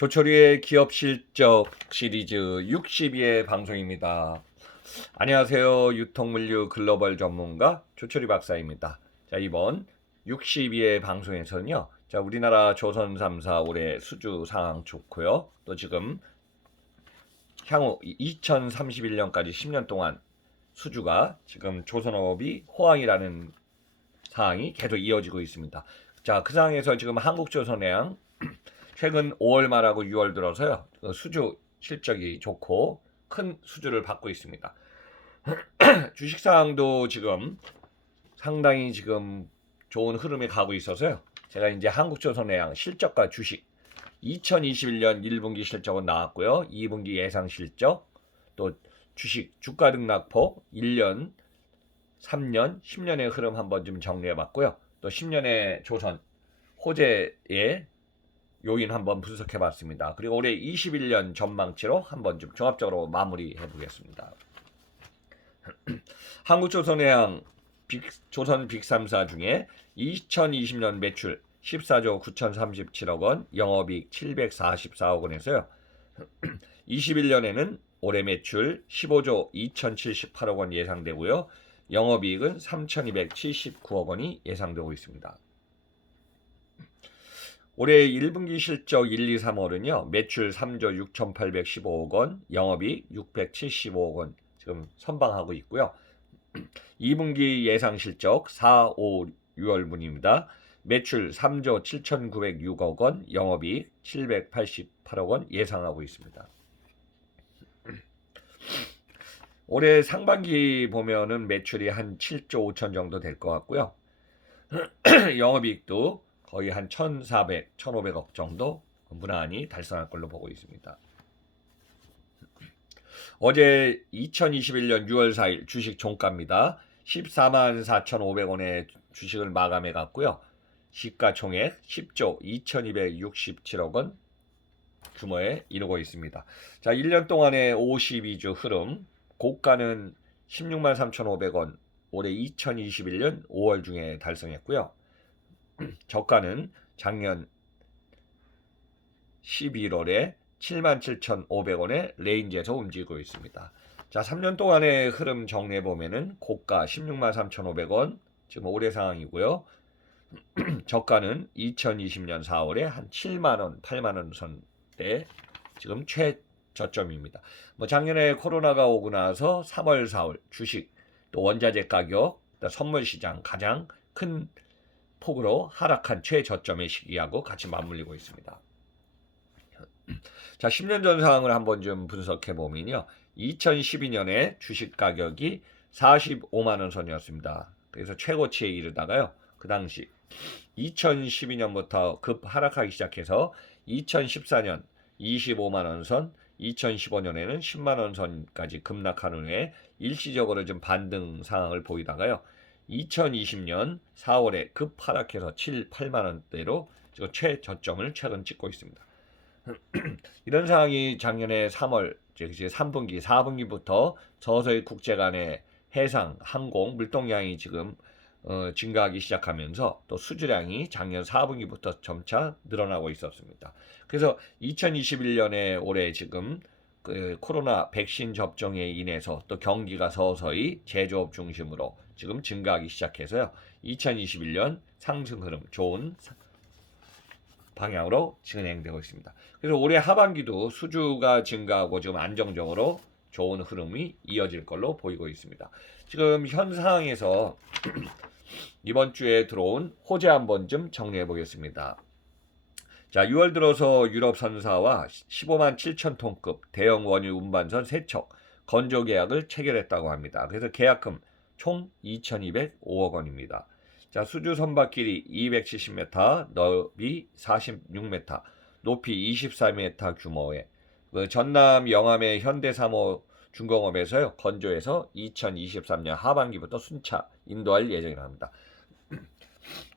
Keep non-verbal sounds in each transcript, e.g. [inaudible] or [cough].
조철이의 기업 실적 시리즈 62회 방송입니다. 안녕하세요. 유통물류 글로벌 전문가 조철이 박사입니다. 자, 이번 62회 방송에서는요. 자, 우리나라 조선 3사 올해 수주 상황 좋고요. 또 지금 향후 2031년까지 10년 동안 수주가 지금 조선업이 호황이라는 상황이 계속 이어지고 있습니다. 자, 그 상황에서 지금 한국조선해양 최근 5월 말하고 6월 들어서요 그 수주 실적이 좋고 큰 수주를 받고 있습니다. [clears throat] 주식 상황도 지금 상당히 지금 좋은 흐름에 가고 있어서요. 제가 이제 한국조선해양 실적과 주식 2021년 1분기 실적은 나왔고요. 2분기 예상 실적 또 주식 주가 등락폭 1년, 3년, 10년의 흐름 한번 좀 정리해 봤고요. 또 10년의 조선 호재의 요인 한번 분석해 봤습니다. 그리고 올해 21년 전망치로 한번 좀 종합적으로 마무리해 보겠습니다. [clears throat] 한국조선해양 빅, 조선 빅3사 중에 2020년 매출 14조 9,037억 원, 영업이익 744억 원에서요. [clears throat] 21년에는 올해 매출 15조 2,078억 원 예상되고요. 영업이익은 3,279억 원이 예상되고 있습니다. 올해 1분기 실적 1, 2, 3월은요. 매출 3조 6,815억 원, 영업이익 675억 원 지금 선방하고 있고요. [clears throat] 2분기 예상 실적 4, 5, 6월분입니다. 매출 3조 7,906억 원, 영업이익 788억 원 예상하고 있습니다. [clears throat] 올해 상반기 보면은 매출이 한 7조 5천 정도 될 것 같고요. [clears throat] 영업이익도 거의 한 1,400, 1,500억 정도 무난히 달성할 걸로 보고 있습니다. 어제 2021년 6월 4일 주식 종가입니다. 14만 4,500원에 주식을 마감해 갔고요. 시가총액 10조 2,267억 원 규모에 이르고 있습니다. 자, 1년 동안의 52주 흐름 고가는 16만 3,500원 올해 2021년 5월 중에 달성했고요. 저가는 작년 11월에 77,500원의 레인지에서 움직이고 있습니다. 자, 3년 동안의 흐름 정리해 보면은 고가 16만 3,500원 지금 올해 상황이고요. [clears throat] 저가는 2020년 4월에 한 7만 원, 8만 원 선대 지금 최저점입니다. 뭐 작년에 코로나가 오고 나서 3월, 4월 주식 또 원자재 가격, 또 선물 시장 가장 큰 폭으로 하락한 최저점의 시기하고 같이 맞물리고 있습니다. 자, 10년 전 상황을 한번 좀 분석해 보면요. 2012년에 주식 가격이 45만 원 선이었습니다. 그래서 최고치에 이르다가요. 그 당시 2012년부터 급 하락하기 시작해서 2014년 25만 원 선, 2015년에는 10만 원 선까지 급락한 후에 일시적으로 좀 반등 상황을 보이다가요. 2020년 4월에 급 하락해서 7, 8만 원대로 최저점을 최근 찍고 있습니다. [clears throat] 이런 상황이 작년에 3월, 즉 3분기, 4분기부터 서서히 국제 간의 해상, 항공, 물동량이 지금 어, 증가하기 시작하면서 또 수주량이 작년 4분기부터 점차 늘어나고 있었습니다. 그래서 2021년에 올해 지금 그 코로나 백신 접종에 인해서 또 경기가 서서히 제조업 중심으로 지금 증가하기 시작해서요. 2021년 상승 흐름 좋은 방향으로 진행되고 있습니다. 그래서 올해 하반기도 수주가 증가하고 지금 안정적으로 좋은 흐름이 이어질 걸로 보이고 있습니다. 지금 현 상황에서 [clears throat] 이번 주에 들어온 호재 한번 좀 정리해 보겠습니다. 자, 6월 들어서 유럽 선사와 15만 7천 톤급 대형 원유 운반선 3척 건조 계약을 체결했다고 합니다. 그래서 계약금 총 2,205억 원입니다. 자, 수주 선박 길이 270m, 넓이 46m, 높이 24m 규모의 그 전남 영암의 현대사모 중공업에서요 건조해서 2023년 하반기부터 순차 인도할 예정이랍니다.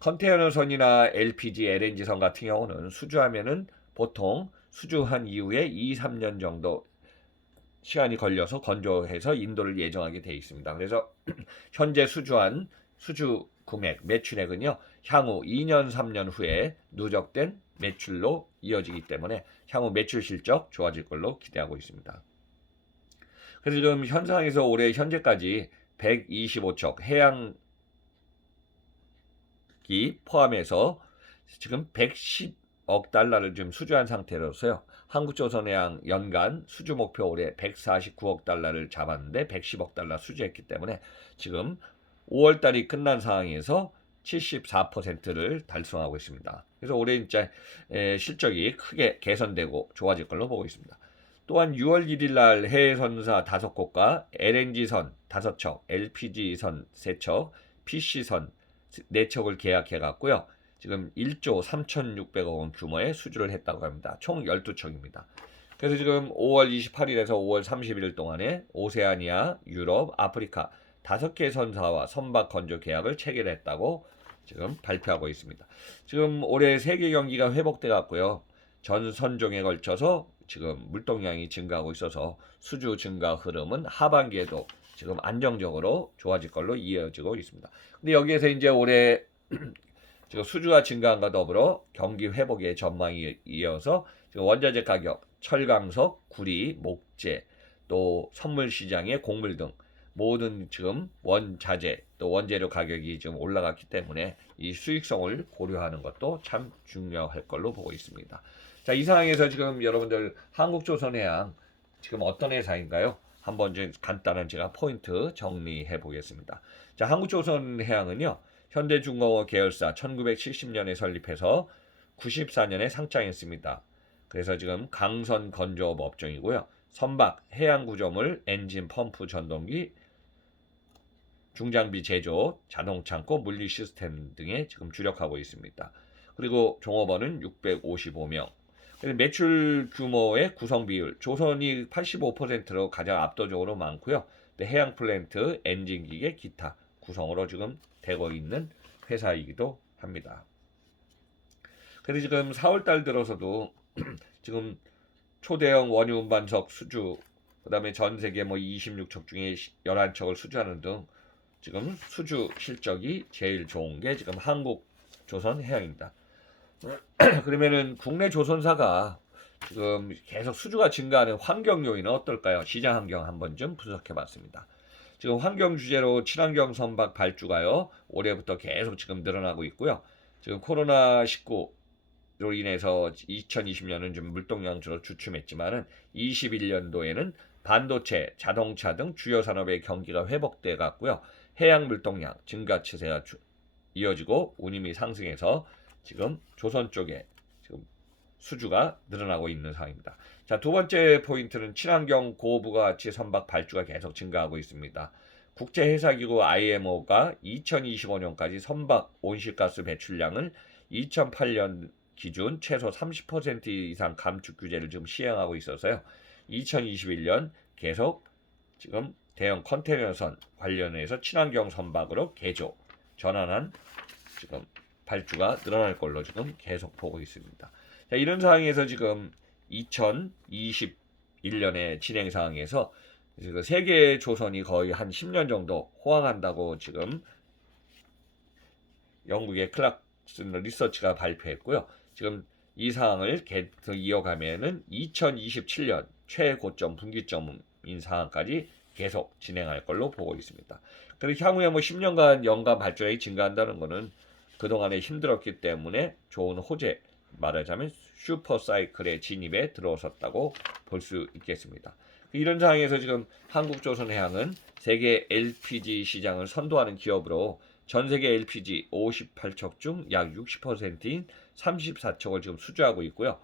컨테이너선이나 LPG, LNG선 같은 경우는 수주하면은 보통 수주한 이후에 2, 3년 정도 시간이 걸려서 건조해서 인도를 예정하게 되어 있습니다. 그래서 [clears throat] 현재 수주한 수주 금액, 매출액은요. 향후 2년, 3년 후에 누적된 매출로 이어지기 때문에 향후 매출 실적 좋아질 걸로 기대하고 있습니다. 그래서 지금 현상에서 올해 현재까지 125척 해양기 포함해서 지금 110 억 달러를 지금 수주한 상태로서요. 한국조선해양 연간 수주 목표 올해 149억 달러를 잡았는데 110억 달러 수주했기 때문에 지금 5월 달이 끝난 상황에서 74%를 달성하고 있습니다. 그래서 올해 에, 실적이 크게 개선되고 좋아질 걸로 보고 있습니다. 또한 6월 1일 날 해외 선사 5곳과 LNG선 5척, LPG선 3척, PC선 4척을 계약해 갔고요. 지금 1조 3,600억 원 규모의 수주를 했다고 합니다. 총 12척입니다. 그래서 지금 5월 28일에서 5월 31일 동안에 오세아니아, 유럽, 아프리카 다섯 개 선사와 선박 건조 계약을 체결했다고 지금 발표하고 있습니다. 지금 올해 세계 경기가 회복돼 갔고요. 전 선종에 걸쳐서 지금 물동량이 증가하고 있어서 수주 증가 흐름은 하반기에도 지금 안정적으로 좋아질 걸로 이어지고 있습니다. 근데 여기에서 이제 올해 지금 수주가 증가한과 더불어 경기 회복의 전망이 이어서 지금 원자재 가격, 철강석, 구리, 목재, 또 선물 시장의 곡물 등 모든 지금 원자재 또 원재료 가격이 지금 올라갔기 때문에 이 수익성을 고려하는 것도 참 중요할 걸로 보고 있습니다. 자, 이 상황에서 지금 여러분들 한국조선해양 지금 어떤 회사인가요? 한번 좀 간단한 제가 포인트 정리해 보겠습니다. 자, 한국조선해양은요. 현대중공업 계열사 1970년에 설립해서 94년에 상장했습니다. 그래서 지금 강선 건조업 업종이고요. 선박, 해양 구조물, 엔진, 펌프, 전동기, 중장비 제조, 자동 창고, 물류 시스템 등에 지금 주력하고 있습니다. 그리고 종업원은 655명. 매출 규모의 구성 비율, 조선이 85%로 가장 압도적으로 많고요. 해양 플랜트, 엔진 기계, 기타 구성으로 지금 되고 있는 회사이기도 합니다. 그래서 지금 4월 달 들어서도 [clears throat] 지금 초대형 원유 운반석 수주, 그다음에 전 세계 뭐 26척 중에 11척을 수주하는 등 지금 수주 실적이 제일 좋은 게 지금 한국 조선 해양입니다. [clears throat] 그러면은 국내 조선사가 지금 계속 수주가 증가하는 환경 요인은 어떨까요? 시장 환경 한번 좀 분석해 봤습니다. 지금 환경 주제로 친환경 선박 발주가요. 올해부터 계속 지금 늘어나고 있고요. 지금 코로나 19로 인해서 2020년은 좀 물동량 주로 주춤했지만은 21년도에는 반도체, 자동차 등 주요 산업의 경기가 회복돼 갔고요. 해양 물동량 증가 추세가 주, 이어지고 운임이 상승해서 지금 조선 쪽에 지금 수주가 늘어나고 있는 상황입니다. 자, 두 번째 포인트는 친환경 고부가가치 선박 발주가 계속 증가하고 있습니다. 국제회사기구 IMO가 2025년까지 선박 온실가스 배출량을 2008년 기준 최소 30% 이상 감축 규제를 지금 시행하고 있어서요. 2021년 계속 지금 대형 컨테이너선 관련해서 친환경 선박으로 개조 전환한 지금 발주가 늘어날 걸로 지금 계속 보고 있습니다. 자, 이런 상황에서 지금 2021년의 진행 상황에서 세계 조선이 거의 한 10년 정도 호황한다고 지금 영국의 클락슨 리서치가 발표했고요. 지금 이 상황을 계속 이어가면은 2027년 최고점 분기점인 상황까지 계속 진행할 걸로 보고 있습니다. 그리고 향후에 뭐 10년간 연간 발전이 증가한다는 것은 그동안에 힘들었기 때문에 좋은 호재, 말하자면 슈퍼 사이클의 진입에 들어섰다고 볼 수 있겠습니다. 이런 상황에서 지금 한국조선해양은 세계 LPG 시장을 선도하는 기업으로 전 세계 LPG 58척 중 약 60%인 34척을 지금 수주하고 있고요.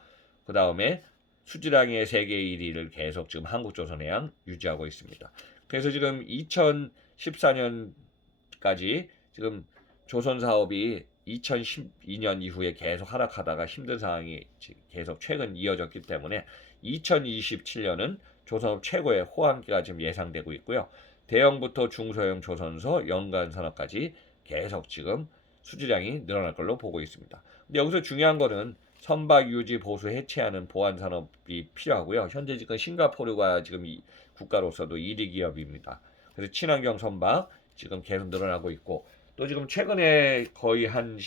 그 다음에 수주량의 세계 1위를 계속 지금 한국조선해양 유지하고 있습니다. 그래서 지금 2014년까지 지금 조선 사업이 2012년 이후에 계속 하락하다가 힘든 상황이 계속 최근 이어졌기 때문에 2027년은 조선업 최고의 호황기가 지금 예상되고 있고요. 대형부터 중소형 조선소, 연간 산업까지 계속 지금 수주량이 늘어날 걸로 보고 있습니다. 근데 여기서 중요한 거는 선박 유지 보수 해체하는 보안 산업이 필요하고요. 현재 지금 싱가포르가 지금 이 국가로서도 1위 기업입니다. 그래서 친환경 선박 지금 계속 늘어나고 있고 또 지금 최근에 거의 한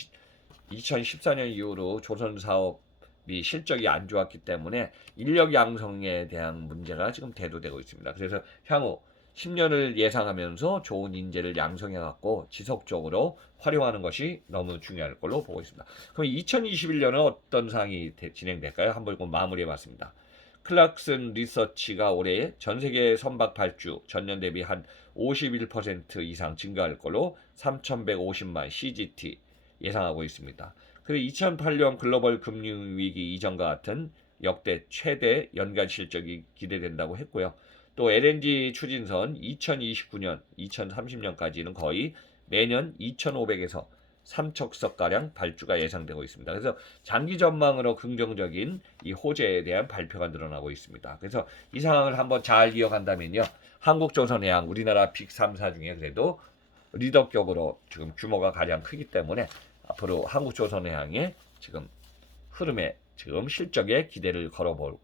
2014년 이후로 조선 사업이 실적이 안 좋았기 때문에 인력 양성에 대한 문제가 지금 대두되고 있습니다. 그래서 향후 10년을 예상하면서 좋은 인재를 양성해 갖고 지속적으로 활용하는 것이 너무 중요할 걸로 보고 있습니다. 그럼 2021년은 어떤 상황이 대- 진행될까요? 한번 좀 마무리해 봤습니다. 클락슨 리서치가 올해 전 세계 선박 발주 전년 대비 한 51% 이상 증가할 걸로 3,150만 CGT 예상하고 있습니다. 그리고 2008년 글로벌 금융 위기 이전과 같은 역대 최대 연간 실적이 기대된다고 했고요. 또 LNG 추진선 2029년, 2030년까지는 거의 매년 2,500에서 3척석 가량 발주가 예상되고 있습니다. 그래서 장기 전망으로 긍정적인 이 호재에 대한 발표가 늘어나고 있습니다. 그래서 이 상황을 한번 잘 기억한다면요. 한국조선해양 우리나라 빅 3사 중에 그래도 리더격으로 지금 규모가 가장 크기 때문에 앞으로 한국조선해양의 지금 흐름에 지금 실적에 기대를 걸어보면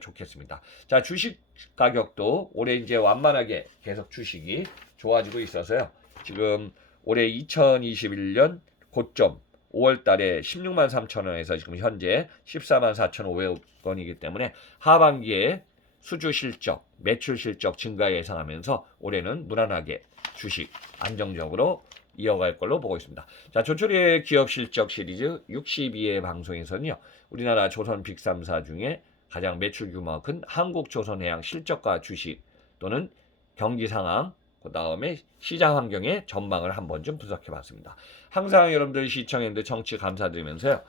좋겠습니다. 자 주식 가격도 올해 이제 완만하게 계속 주식이 좋아지고 있어서요. 지금 올해 2021년 고점 5월 달에 16만 3천 원에서 지금 현재 14만 4,500원이기 때문에 하반기에 수주 실적, 매출 실적 증가 예상하면서 올해는 무난하게 주식 안정적으로 이어갈 걸로 보고 있습니다. 자, 조철의 기업 실적 시리즈 62회 방송에서는요. 우리나라 조선 빅3사 중에 가장 매출 규모가 큰 한국조선해양 실적과 주식 또는 경기 상황 그 다음에 시장 환경의 전망을 한번 좀 분석해 봤습니다. 항상 여러분들 시청했는데 정치 감사드리면서요.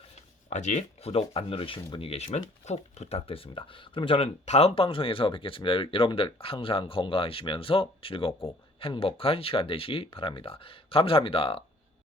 아직 구독 안 누르신 분이 계시면 꼭 부탁드립니다. 그럼 저는 다음 방송에서 뵙겠습니다. 여러분들 항상 건강하시면서 즐겁고 행복한 시간 되시기 바랍니다. 감사합니다.